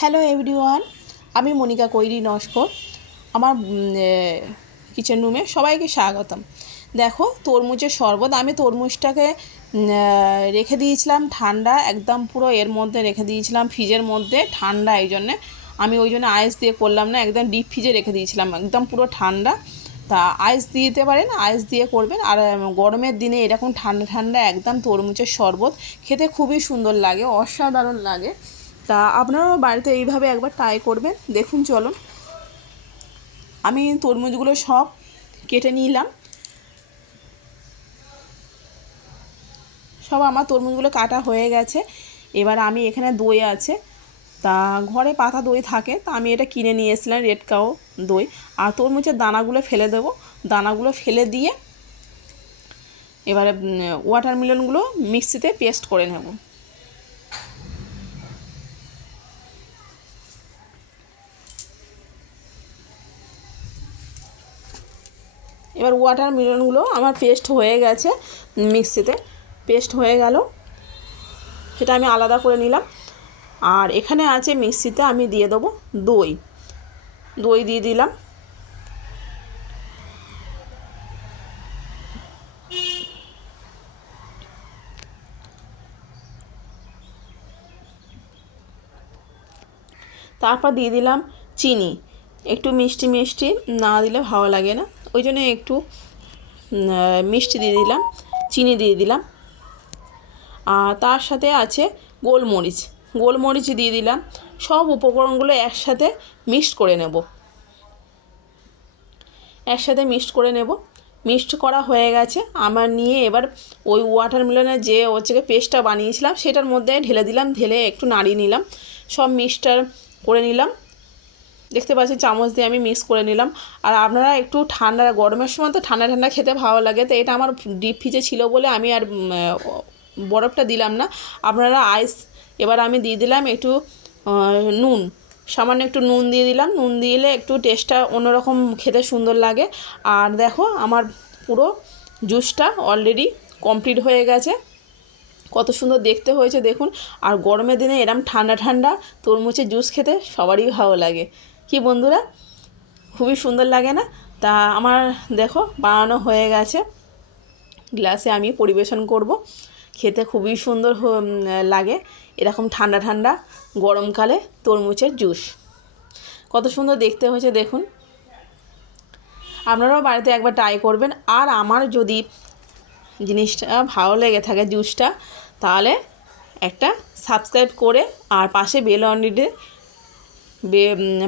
Hello everyone আমি মনিকা কৈরি, নস্কর। আমার কিচেন রুমে সবাইকে স্বাগতম। দেখো, তরমুজের শরবত, আমি তরমুজটাকে রেখে দিয়েছিলাম ঠান্ডা, একদম পুরো এর মধ্যে রেখে দিয়েছিলাম, ফ্রিজের মধ্যে ঠান্ডা, এই জন্যে। আমি ওই জন্য আইস দিয়ে করলাম না, একদম ডিপ ফ্রিজে রেখে দিয়েছিলাম, একদম পুরো ঠান্ডা। তা আইস দিতে পারেন আইস দিয়ে করবেন। আর গরমের দিনে এরকম ঠান্ডা ঠান্ডা একদম তরমুজের শরবত, খেতে খুবই সুন্দর লাগে, অসাধারণ লাগে। তা আপনারাও বাড়িতে এইভাবে একবার ট্রাই করবেন। দেখুন, চলুন। আমি তরমুজগুলো সব কেটে নিলাম। সব আমার তরমুজগুলো কাটা হয়ে গেছে। এবার আমি এখানে দই আছে। তা ঘরে পাতা দই থাকে, তা আমি এটা কিনে নিয়ে এসেছিলাম রেড কাউ দই। আর তরমুজের দানাগুলো ফেলে দেবো। দানাগুলো ফেলে দিয়ে এবারে ওয়াটারমেলনগুলো মিক্সিতে পেস্ট করে নেব। এবার ওয়াটার মিলনগুলো আমার পেস্ট হয়ে গেছে মিক্সিতে। পেস্ট হয়ে গেল। সেটা আমি আলাদা করে নিলাম। আর এখানে আছে মিক্সিতে আমি দিয়ে দেবো দই। দই দিয়ে দিলাম। তারপর দিয়ে দিলাম চিনি। একটু মিষ্টি মিষ্টি না দিলে ভালো লাগে না। ওই জন্য একটু মিষ্টি দিয়ে দিলাম, চিনি দিয়ে দিলাম। আর তার সাথে আছে গোলমরিচ। গোলমরিচ দিয়ে দিলাম। সব উপকরণগুলো একসাথে মিক্সড করে নেব। একসাথে মিক্সড করে নেব। মিক্সড করা হয়ে গেছে। আমার নিয়ে এবার ওই ওয়াটারমেলনের যে হচ্ছে পেস্টটা বানিয়েছিলাম, সেটার মধ্যে ঢেলে দিলাম। ঢেলে একটু নাড়িয়ে নিলাম। সব মিক্সটার করে নিলাম। দেখতে পাচ্ছি চামচ দিয়ে আমি মিক্স করে নিলাম। আর আপনারা একটু ঠান্ডা, গরমের সময় তো ঠান্ডা ঠান্ডা খেতে ভালো লাগে। তো এটা আমার ডিপ ফ্রিজে ছিল বলে আমি আর বরফটা দিলাম না। আপনারা আইস এবার আমি দিয়ে দিলাম একটু নুন। সামান্য একটু নুন দিয়ে দিলাম। নুন দিলে একটু টেস্টটা অন্যরকম খেতে সুন্দর লাগে। আর দেখো, আমার পুরো জুসটা অলরেডি কমপ্লিট হয়ে গেছে। কত সুন্দর দেখতে হয়েছে, দেখুন। আর গরমের দিনে এরম ঠান্ডা ঠান্ডা তরমুজের জুস খেতে সবারই ভালো লাগে। কি বন্ধুরা? খুবই সুন্দর লাগে না? তা আমার দেখো, বানানো হয়ে গেছে। গ্লাসে আমি পরিবেশন করব। খেতে খুবই সুন্দর লাগে। এরকম ঠান্ডা ঠান্ডা গরমকালে তরমুজের জুস। কত সুন্দর দেখতে হয়েছে, দেখুন। আপনারাও বাড়িতে একবার ট্রাই করবেন। আর আমার যদি জিনিসটা ভালো লেগে থাকে, জুসটা, তাহলে একটা সাবস্ক্রাইব করে আর পাশে বেল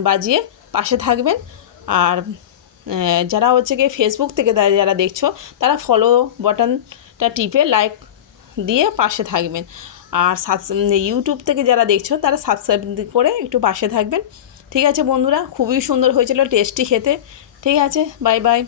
বাজিয়ে পাশে থাকবেন। আর যারা হচ্ছে গিয়ে ফেসবুক থেকে যারা দেখছ, তারা ফলো বাটনটা টিপে লাইক দিয়ে পাশে থাকবেন। আর সাবস- ইউটিউব থেকে যারা দেখছ, তারা সাবস্ক্রাইব করে একটু পাশে থাকবেন। ঠিক আছে বন্ধুরা, খুবই সুন্দর হয়েছিল টেস্টি খেতে। ঠিক আছে বাই বাই